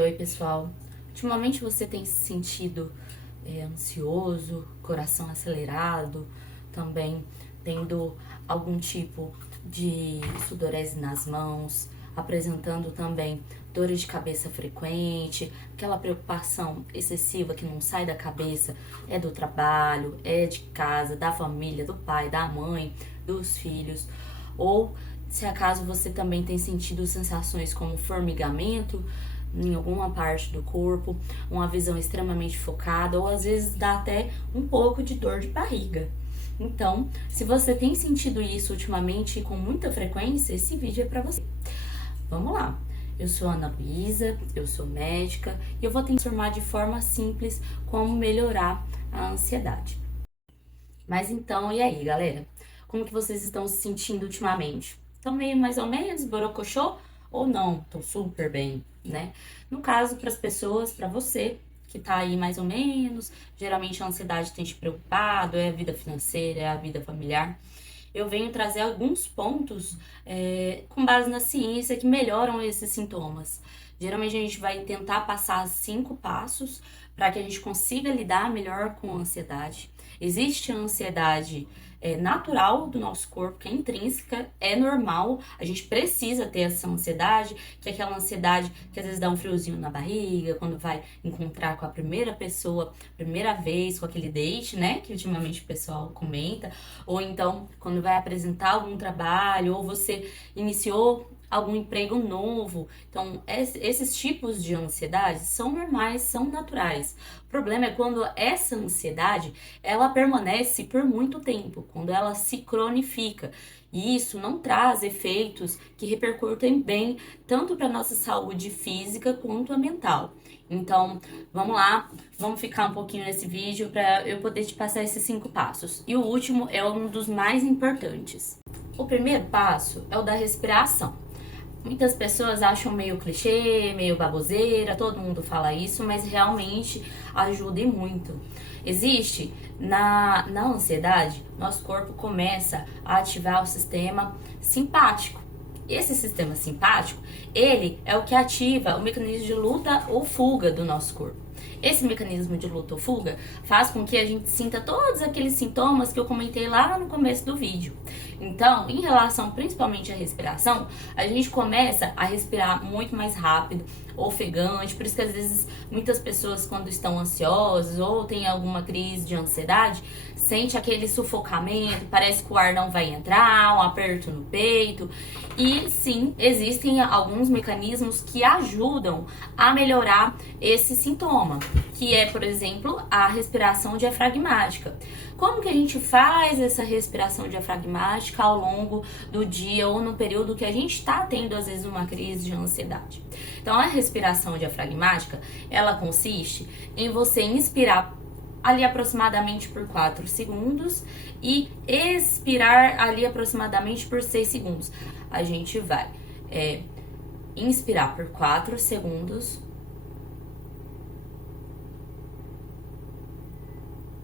Oi, pessoal. Ultimamente você tem se sentido ansioso, coração acelerado, também tendo algum tipo de sudorese nas mãos, apresentando também dores de cabeça frequente, aquela preocupação excessiva que não sai da cabeça, é do trabalho, é de casa, da família, do pai, da mãe, dos filhos, ou se acaso você também tem sentido sensações como formigamento em alguma parte do corpo, uma visão extremamente focada, ou às vezes dá até um pouco de dor de barriga. Então, se você tem sentido isso ultimamente com muita frequência, esse vídeo é para você. Vamos lá. Eu sou Ana Luísa, eu sou médica e eu vou te informar de forma simples como melhorar a ansiedade. Mas então, e aí, galera? Como que vocês estão se sentindo ultimamente? Estão meio mais ou menos, borocochô? Ou não? Estão super bem, né? No caso, para as pessoas, para você, que tá aí mais ou menos, geralmente a ansiedade tem te preocupado, é a vida financeira, é a vida familiar. Eu venho trazer alguns pontos com base na ciência que melhoram esses sintomas. Geralmente a gente vai tentar passar 5 passos para que a gente consiga lidar melhor com a ansiedade. Existe a ansiedade natural do nosso corpo, que é intrínseca, é normal, a gente precisa ter essa ansiedade, que é aquela ansiedade que às vezes dá um friozinho na barriga, quando vai encontrar com a primeira pessoa, primeira vez, com aquele date, né, que ultimamente o pessoal comenta, ou então quando vai apresentar algum trabalho, ou você iniciou algum emprego novo. Então, esses tipos de ansiedade são normais, são naturais. O problema é quando essa ansiedade, ela permanece por muito tempo, quando ela se cronifica. E isso não traz efeitos que repercutem bem tanto para nossa saúde física quanto a mental. Então, vamos lá, vamos ficar um pouquinho nesse vídeo para eu poder te passar esses 5 passos. E o último é um dos mais importantes. O primeiro passo é o da respiração. Muitas pessoas acham meio clichê, meio baboseira, todo mundo fala isso, mas realmente ajuda e muito. Existe, na ansiedade, nosso corpo começa a ativar o sistema simpático. Esse sistema simpático, ele é o que ativa o mecanismo de luta ou fuga do nosso corpo. Esse mecanismo de luta ou fuga faz com que a gente sinta todos aqueles sintomas que eu comentei lá no começo do vídeo. Então, em relação principalmente à respiração, a gente começa a respirar muito mais rápido, ofegante, por isso que às vezes muitas pessoas quando estão ansiosas ou tem alguma crise de ansiedade, sente aquele sufocamento, parece que o ar não vai entrar, um aperto no peito. E sim, existem alguns mecanismos que ajudam a melhorar esse sintoma, que é, por exemplo, a respiração diafragmática. Como que a gente faz essa respiração diafragmática ao longo do dia ou no período que a gente está tendo, às vezes, uma crise de ansiedade? Então, a respiração diafragmática, ela consiste em você inspirar ali aproximadamente por 4 segundos e expirar ali aproximadamente por 6 segundos. A gente vai inspirar por 4 segundos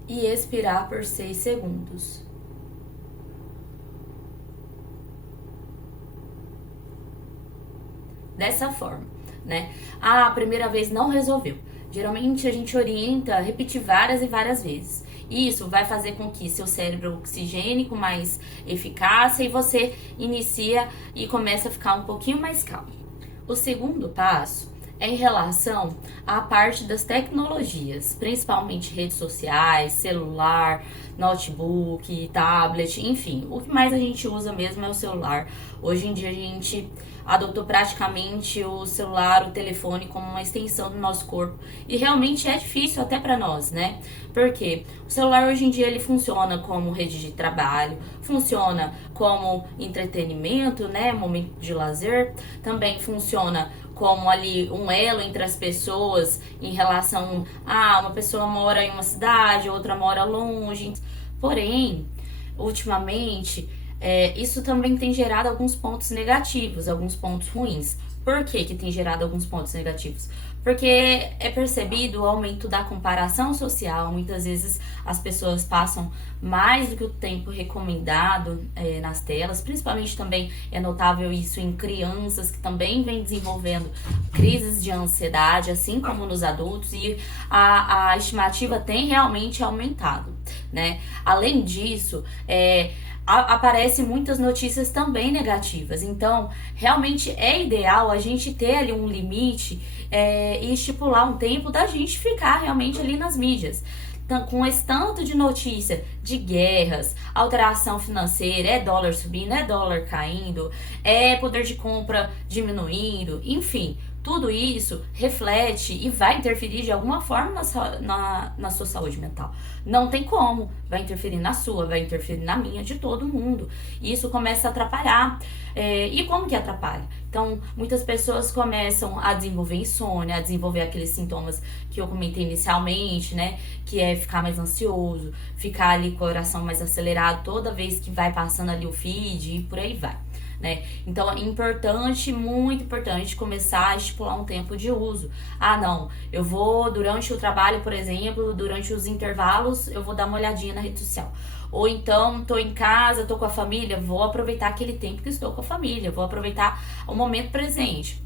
e expirar por 6 segundos. Dessa forma, né? A primeira vez não resolveu. Geralmente a gente orienta a repetir várias e várias vezes. Isso vai fazer com que seu cérebro oxigene com mais eficácia e você inicia e começa a ficar um pouquinho mais calmo. O segundo passo é em relação à parte das tecnologias, principalmente redes sociais, celular, notebook, tablet, enfim. O que mais a gente usa mesmo é o celular. Hoje em dia a gente adotou praticamente o celular, o telefone como uma extensão do nosso corpo. E realmente é difícil até para nós, né? Porque o celular hoje em dia ele funciona como rede de trabalho, funciona como entretenimento, né? Momento de lazer. Também funciona como ali um elo entre as pessoas em relação a uma pessoa mora em uma cidade, outra mora longe. Porém, ultimamente, isso também tem gerado alguns pontos negativos, alguns pontos ruins. Por que tem gerado alguns pontos negativos? Porque é percebido o aumento da comparação social. Muitas vezes as pessoas passam mais do que o tempo recomendado nas telas, principalmente também é notável isso em crianças que também vêm desenvolvendo crises de ansiedade, assim como nos adultos, e a estimativa tem realmente aumentado, né? Além disso, aparecem muitas notícias também negativas. Então, realmente é ideal a gente ter ali um limite e estipular um tempo da gente ficar realmente ali nas mídias. Então, com esse tanto de notícia de guerras, alteração financeira, é dólar subindo, é dólar caindo, é poder de compra diminuindo, enfim, tudo isso reflete e vai interferir de alguma forma na sua saúde mental. Não tem como. Vai interferir na sua, vai interferir na minha, de todo mundo. E isso começa a atrapalhar. E como que atrapalha? Então, muitas pessoas começam a desenvolver insônia, a desenvolver aqueles sintomas que eu comentei inicialmente, né? Que é ficar mais ansioso, ficar ali com o coração mais acelerado toda vez que vai passando ali o feed e por aí vai. Né? Então é importante, muito importante, começar a estipular um tempo de uso. Ah, não, eu vou durante o trabalho, por exemplo, durante os intervalos, eu vou dar uma olhadinha na rede social. Ou então, tô em casa, tô com a família, vou aproveitar aquele tempo que estou com a família, vou aproveitar o momento presente.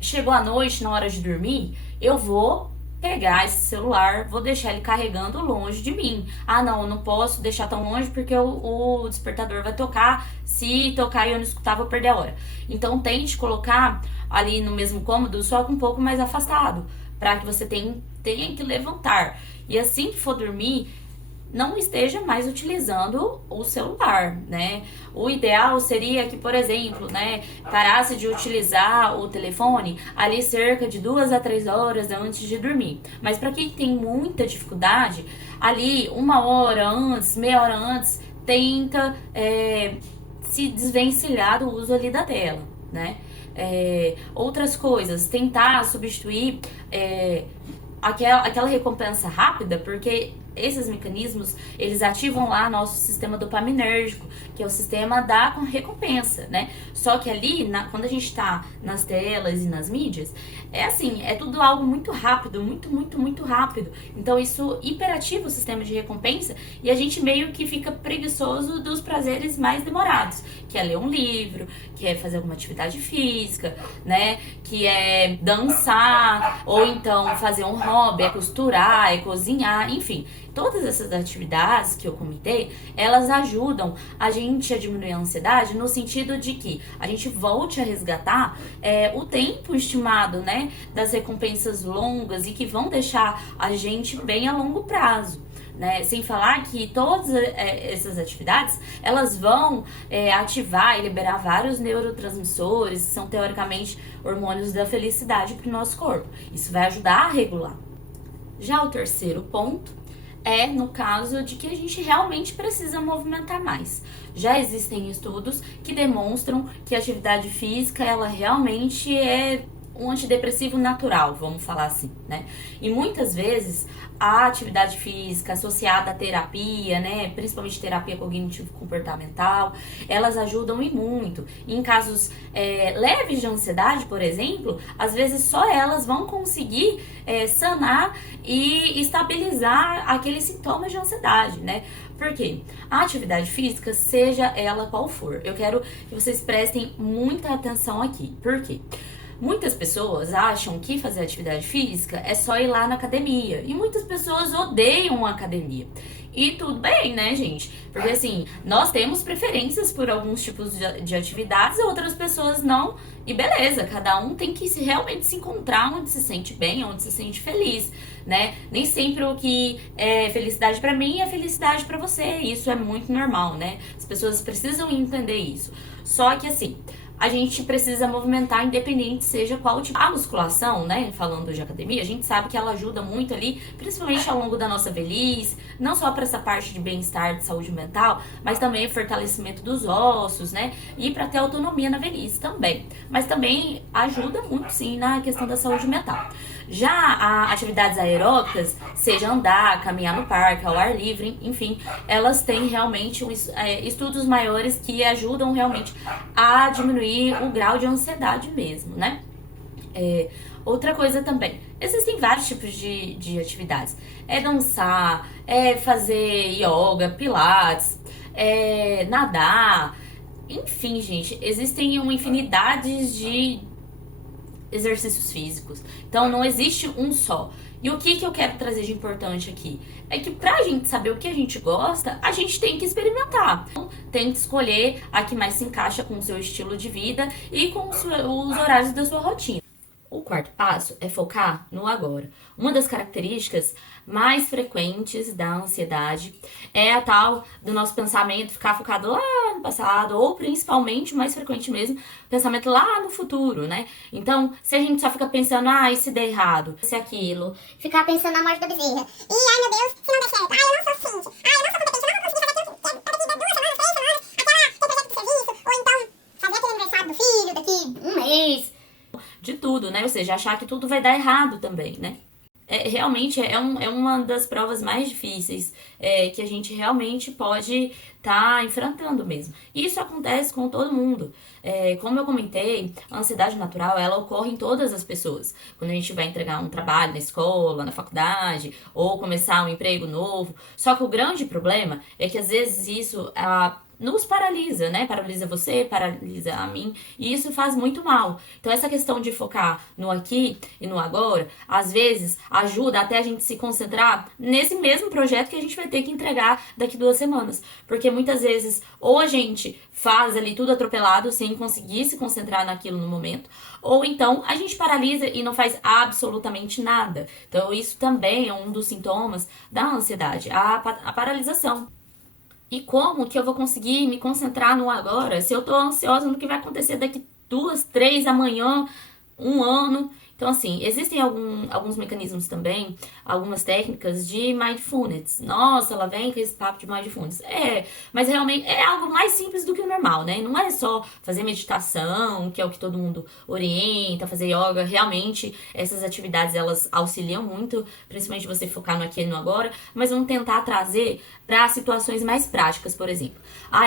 Chegou a noite, na hora de dormir, eu vou pegar esse celular, vou deixar ele carregando longe de mim. Ah, não, eu não posso deixar tão longe porque o despertador vai tocar. Se tocar e eu não escutar, vou perder a hora. Então, tente colocar ali no mesmo cômodo, só que um pouco mais afastado, para que você tenha que levantar. E assim que for dormir, não esteja mais utilizando o celular, né? O ideal seria que, por exemplo, né, parasse de utilizar o telefone ali cerca de 2 a 3 horas antes de dormir. Mas para quem tem muita dificuldade, ali 1 hora antes, meia hora antes, tenta se desvencilhar do uso ali da tela, né? Outras coisas, tentar substituir aquela recompensa rápida, porque esses mecanismos, eles ativam lá nosso sistema dopaminérgico, que é o sistema da recompensa, né? Só que ali, quando a gente tá nas telas e nas mídias, é tudo algo muito rápido, muito rápido. Então isso hiperativa o sistema de recompensa e a gente meio que fica preguiçoso dos prazeres mais demorados, que é ler um livro, que é fazer alguma atividade física, né? Que é dançar, ou então fazer um hobby, é costurar, é cozinhar, enfim. Todas essas atividades que eu comentei, elas ajudam a gente a diminuir a ansiedade no sentido de que a gente volte a resgatar o tempo estimado, né, das recompensas longas e que vão deixar a gente bem a longo prazo. Né? Sem falar que todas essas atividades, elas vão ativar e liberar vários neurotransmissores, que são teoricamente hormônios da felicidade para o nosso corpo. Isso vai ajudar a regular. Já o terceiro ponto no caso de que a gente realmente precisa movimentar mais. Já existem estudos que demonstram que a atividade física, ela realmente é um antidepressivo natural, vamos falar assim, né? E muitas vezes a atividade física associada à terapia, né, principalmente terapia cognitivo-comportamental, elas ajudam e muito. E em casos leves de ansiedade, por exemplo, às vezes só elas vão conseguir sanar e estabilizar aqueles sintomas de ansiedade, né? Por quê? A atividade física, seja ela qual for, eu quero que vocês prestem muita atenção aqui. Por quê? Muitas pessoas acham que fazer atividade física é só ir lá na academia. E muitas pessoas odeiam a academia. E tudo bem, né, gente? Porque assim, nós temos preferências por alguns tipos de atividades, outras pessoas não. E beleza, cada um tem que realmente se encontrar onde se sente bem, onde se sente feliz, né? Nem sempre o que é felicidade pra mim é felicidade pra você. Isso é muito normal, né? As pessoas precisam entender isso. Só que assim, a gente precisa movimentar independente seja qual tipo. A musculação, né, falando de academia, a gente sabe que ela ajuda muito ali, principalmente ao longo da nossa velhice, não só para essa parte de bem-estar, de saúde mental, mas também fortalecimento dos ossos, né, e para ter autonomia na velhice também. Mas também ajuda muito, sim, na questão da saúde mental. Já atividades aeróbicas, seja andar, caminhar no parque, ao ar livre, enfim, elas têm realmente estudos maiores que ajudam realmente a diminuir o grau de ansiedade mesmo, né? Outra coisa também, existem vários tipos de atividades. É dançar, é fazer yoga, pilates, é nadar, enfim, gente, existem uma infinidade de exercícios físicos. Então não existe um só. E o que eu quero trazer de importante aqui? É que pra gente saber o que a gente gosta, a gente tem que experimentar. Então, tem que escolher a que mais se encaixa com o seu estilo de vida e com os horários da sua rotina. O quarto passo é focar no agora. Uma das características mais frequentes da ansiedade é a tal do nosso pensamento ficar focado lá no passado, ou principalmente, mais frequente mesmo, pensamento lá no futuro, né? Então, se a gente só fica pensando, e se der errado, se aquilo, ficar pensando na morte da bezerra. E, ai meu Deus, se não der certo. Ai, eu não sou Cindy. Ai, eu não sou competente, eu não vou conseguir fazer aquilo que daqui a 2 semanas, 3 semanas, aquele projeto de serviço, ou então fazer aquele aniversário do filho daqui um mês. De tudo, né? Ou seja, achar que tudo vai dar errado também, né? Realmente é uma das provas mais difíceis que a gente realmente pode estar enfrentando mesmo. E isso acontece com todo mundo. Como eu comentei, a ansiedade natural, ela ocorre em todas as pessoas. Quando a gente vai entregar um trabalho na escola, na faculdade, ou começar um emprego novo. Só que o grande problema é que às vezes isso nos paralisa, né? Paralisa você, paralisa a mim, e isso faz muito mal. Então, essa questão de focar no aqui e no agora, às vezes, ajuda até a gente se concentrar nesse mesmo projeto que a gente vai ter que entregar daqui 2 semanas. Porque muitas vezes, ou a gente faz ali tudo atropelado, sem conseguir se concentrar naquilo no momento, ou então a gente paralisa e não faz absolutamente nada. Então, isso também é um dos sintomas da ansiedade, a paralisação. E como que eu vou conseguir me concentrar no agora se eu tô ansiosa no que vai acontecer daqui 2, 3, amanhã, 1 ano? Então, assim, existem alguns mecanismos também, algumas técnicas de mindfulness. Nossa, ela vem com esse papo de mindfulness. Mas realmente é algo mais simples do que o normal, né? Não é só fazer meditação, que é o que todo mundo orienta, fazer yoga. Realmente, essas atividades, elas auxiliam muito, principalmente você focar no aqui e no agora, mas vamos tentar trazer para situações mais práticas, por exemplo.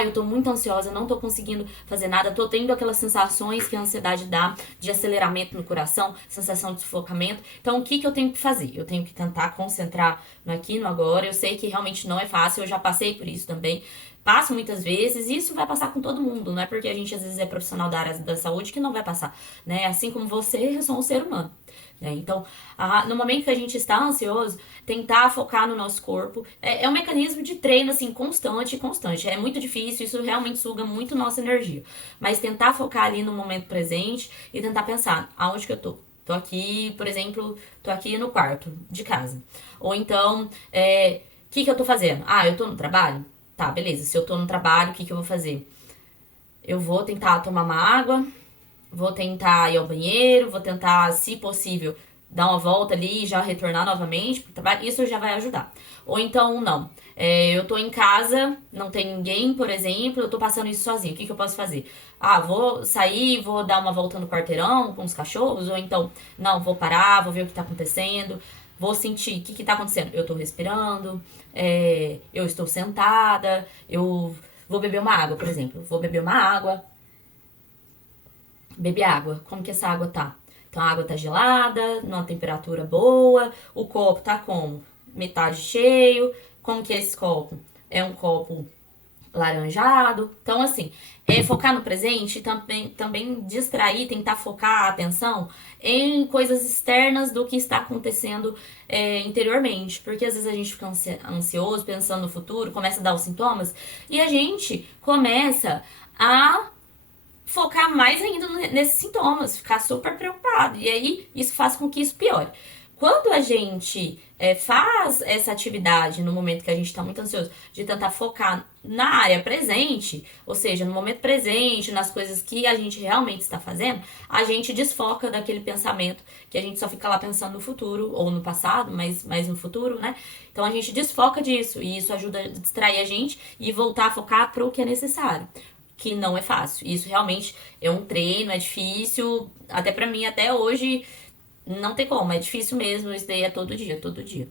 Eu tô muito ansiosa, não tô conseguindo fazer nada, tô tendo aquelas sensações que a ansiedade dá de aceleramento no coração, sensação de sufocamento. Então, o que eu tenho que fazer? Eu tenho que tentar concentrar no aqui e no agora. Eu sei que realmente não é fácil, eu já passei por isso também. Passo muitas vezes, e isso vai passar com todo mundo, não é porque a gente às vezes é profissional da área da saúde que não vai passar, né? Assim como você, eu sou um ser humano. Então, no momento que a gente está ansioso, tentar focar no nosso corpo é um mecanismo de treino, assim, constante. É muito difícil, isso realmente suga muito nossa energia. Mas tentar focar ali no momento presente e tentar pensar, aonde que eu tô? Tô aqui, por exemplo, tô aqui no quarto de casa. Ou então, o que eu tô fazendo? Eu tô no trabalho? Tá, beleza. Se eu tô no trabalho, o que eu vou fazer? Eu vou tentar tomar uma água, vou tentar ir ao banheiro, vou tentar, se possível, dar uma volta ali e já retornar novamente pro trabalho. Isso já vai ajudar. Ou então, não. Eu tô em casa, não tem ninguém, por exemplo, eu tô passando isso sozinho. O que eu posso fazer? Vou sair, vou dar uma volta no quarteirão com os cachorros. Ou então, não, vou parar, vou ver o que tá acontecendo. Vou sentir o que tá acontecendo. Eu tô respirando, eu estou sentada, eu vou beber uma água, por exemplo. Vou beber uma água. Beber água. Como que essa água tá? Então a água tá gelada, numa temperatura boa, o copo tá como? Metade cheio. Como que é esse copo? É um copo laranjado. Então, assim, focar no presente e também distrair, tentar focar a atenção em coisas externas do que está acontecendo interiormente. Porque às vezes a gente fica ansioso, pensando no futuro, começa a dar os sintomas, e a gente começa a focar mais ainda nesses sintomas, ficar super preocupado. E aí, isso faz com que isso piore. Quando a gente faz essa atividade no momento que a gente está muito ansioso, de tentar focar na área presente, ou seja, no momento presente, nas coisas que a gente realmente está fazendo, a gente desfoca daquele pensamento que a gente só fica lá pensando no futuro, ou no passado, mas no futuro, né? Então a gente desfoca disso, e isso ajuda a distrair a gente e voltar a focar para o que é necessário. Que não é fácil. Isso realmente é um treino, é difícil. Até pra mim, até hoje, não tem como. É difícil mesmo. Isso daí é todo dia, todo dia.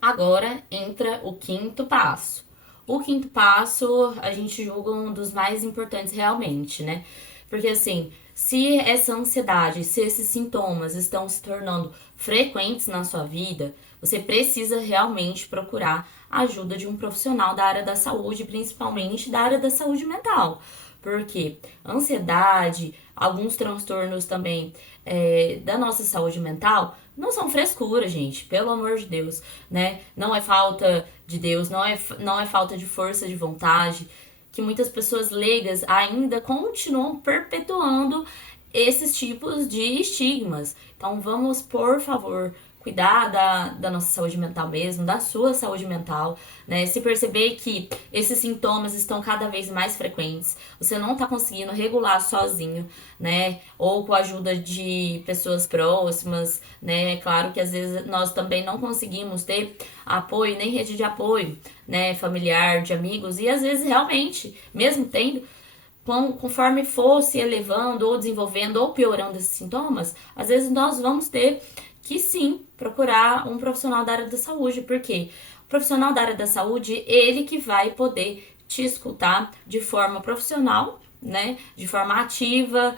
Agora entra o quinto passo. O quinto passo, a gente julga um dos mais importantes realmente, né? Porque assim, se essa ansiedade, se esses sintomas estão se tornando frequentes na sua vida, você precisa realmente procurar a ajuda de um profissional da área da saúde, principalmente da área da saúde mental. Porque ansiedade, alguns transtornos também da nossa saúde mental não são frescura, gente, pelo amor de Deus, né? Não é falta de Deus, não é falta de força de vontade, que muitas pessoas leigas ainda continuam perpetuando esses tipos de estigmas. Então vamos, por favor, cuidar da nossa saúde mental mesmo, da sua saúde mental, né? Se perceber que esses sintomas estão cada vez mais frequentes, você não tá conseguindo regular sozinho, né? Ou com a ajuda de pessoas próximas, né? Claro que às vezes nós também não conseguimos ter apoio, nem rede de apoio, né? Familiar, de amigos, e às vezes realmente, mesmo tendo, conforme for se elevando ou desenvolvendo ou piorando esses sintomas, às vezes nós vamos ter que sim procurar um profissional da área da saúde, porque o profissional da área da saúde, ele que vai poder te escutar de forma profissional, né, de forma ativa,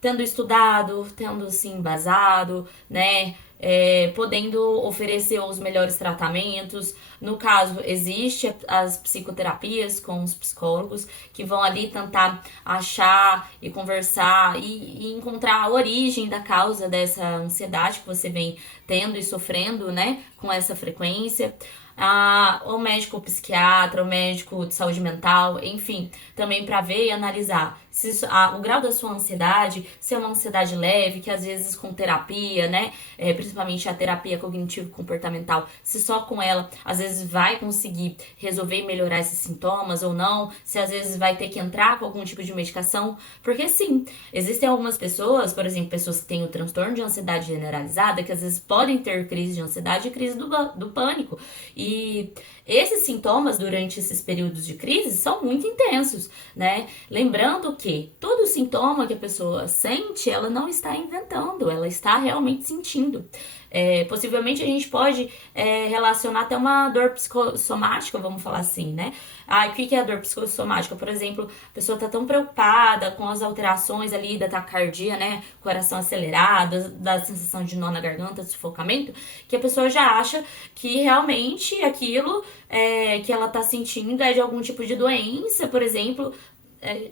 tendo estudado, tendo se embasado, né, podendo oferecer os melhores tratamentos. No caso, existe as psicoterapias com os psicólogos que vão ali tentar achar e conversar e encontrar a origem da causa dessa ansiedade que você vem tendo e sofrendo, né, com essa frequência. O médico psiquiatra, o médico de saúde mental, enfim, também para ver e analisar se o grau da sua ansiedade, se é uma ansiedade leve, que às vezes com terapia, né, principalmente a terapia cognitivo-comportamental, se só com ela, às vezes vai conseguir resolver e melhorar esses sintomas ou não, se às vezes vai ter que entrar com algum tipo de medicação, porque sim, existem algumas pessoas, por exemplo, pessoas que têm o transtorno de ansiedade generalizada, que às vezes podem ter crise de ansiedade e crise do pânico, e esses sintomas durante esses períodos de crise são muito intensos, né? Lembrando que todo sintoma que a pessoa sente, ela não está inventando, ela está realmente sentindo. Possivelmente a gente pode relacionar até uma dor psicossomática, vamos falar assim, né? O que é a dor psicossomática? Por exemplo, a pessoa está tão preocupada com as alterações ali da taquicardia, né? Coração acelerado, da sensação de nó na garganta, de sufocamento, que a pessoa já acha que realmente aquilo que ela está sentindo é de algum tipo de doença, por exemplo.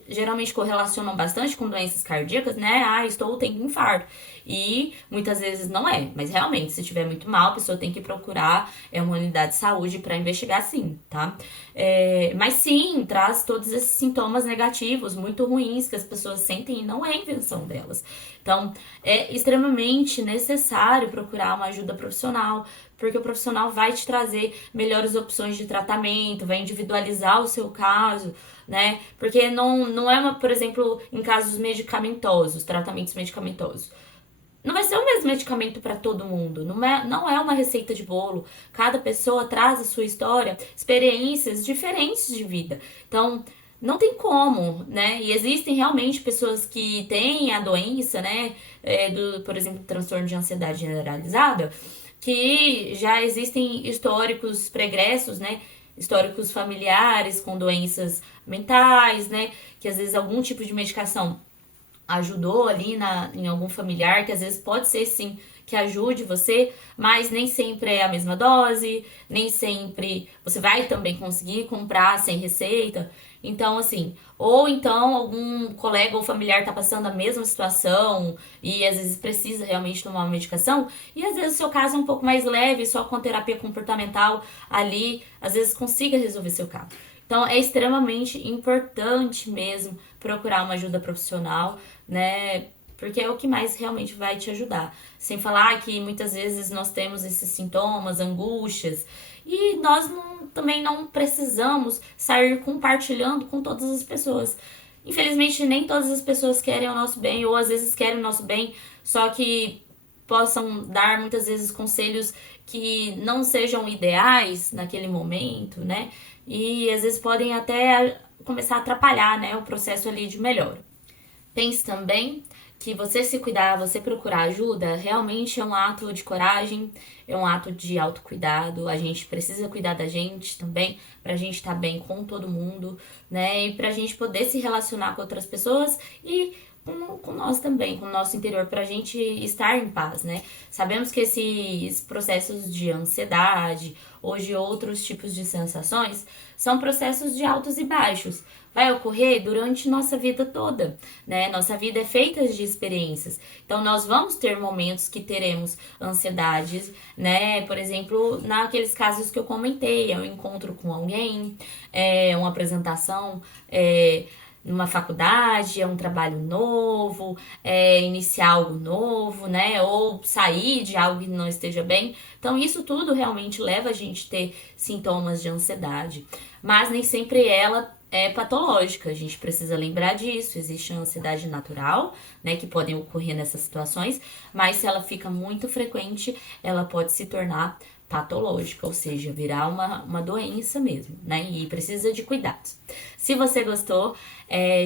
Geralmente correlacionam bastante com doenças cardíacas, né? Estou tendo infarto. E muitas vezes não é, mas realmente, se estiver muito mal, a pessoa tem que procurar uma unidade de saúde para investigar sim, tá? Mas sim, traz todos esses sintomas negativos, muito ruins que as pessoas sentem e não é invenção delas. Então, é extremamente necessário procurar uma ajuda profissional, porque o profissional vai te trazer melhores opções de tratamento, vai individualizar o seu caso, né? Porque não é por exemplo, em casos medicamentosos, tratamentos medicamentosos. Não vai ser o mesmo medicamento para todo mundo, não é uma receita de bolo. Cada pessoa traz a sua história, experiências diferentes de vida. Então, não tem como, né? E existem realmente pessoas que têm a doença, né? Por exemplo, transtorno de ansiedade generalizada, que já existem históricos pregressos, né? Históricos familiares com doenças mentais, né? Que às vezes algum tipo de medicação ajudou ali em algum familiar, que às vezes pode ser sim que ajude você, mas nem sempre é a mesma dose, nem sempre você vai também conseguir comprar sem receita. Então, assim, ou então algum colega ou familiar tá passando a mesma situação e às vezes precisa realmente tomar uma medicação, e às vezes o seu caso é um pouco mais leve, só com terapia comportamental ali, às vezes consiga resolver seu caso. Então, é extremamente importante mesmo procurar uma ajuda profissional, né? Porque é o que mais realmente vai te ajudar. Sem falar que muitas vezes nós temos esses sintomas, angústias, e nós também não precisamos sair compartilhando com todas as pessoas. Infelizmente, nem todas as pessoas querem o nosso bem, ou às vezes querem o nosso bem, só que possam dar muitas vezes conselhos que não sejam ideais naquele momento, né? E às vezes podem até começar a atrapalhar, né, o processo ali de melhora. Pense também que você se cuidar, você procurar ajuda, realmente é um ato de coragem, é um ato de autocuidado. A gente precisa cuidar da gente também, pra gente estar bem com todo mundo, né? E pra gente poder se relacionar com outras pessoas e com nós também, com o nosso interior, pra gente estar em paz, né? Sabemos que esses processos de ansiedade ou de outros tipos de sensações são processos de altos e baixos. Vai ocorrer durante nossa vida toda, né? Nossa vida é feita de experiências. Então, nós vamos ter momentos que teremos ansiedades, né? Por exemplo, naqueles casos que eu comentei, é um encontro com alguém, é uma apresentação, numa faculdade, é um trabalho novo, é iniciar algo novo, né? Ou sair de algo que não esteja bem. Então, isso tudo realmente leva a gente a ter sintomas de ansiedade. Mas nem sempre ela é patológica, a gente precisa lembrar disso. Existe a ansiedade natural, né, que podem ocorrer nessas situações, mas se ela fica muito frequente, ela pode se tornar patológica, ou seja, virar uma doença mesmo, né, e precisa de cuidados. Se você gostou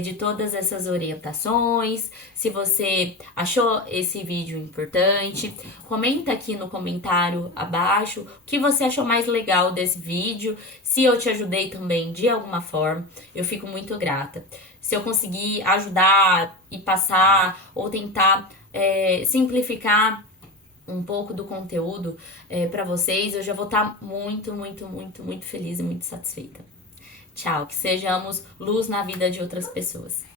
de todas essas orientações, se você achou esse vídeo importante, comenta aqui no comentário abaixo o que você achou mais legal desse vídeo, se eu te ajudei também de alguma forma, eu fico muito grata. Se eu conseguir ajudar e passar ou tentar simplificar um pouco do conteúdo para vocês, eu já vou estar muito, muito, muito, muito feliz e muito satisfeita. Tchau, que sejamos luz na vida de outras pessoas.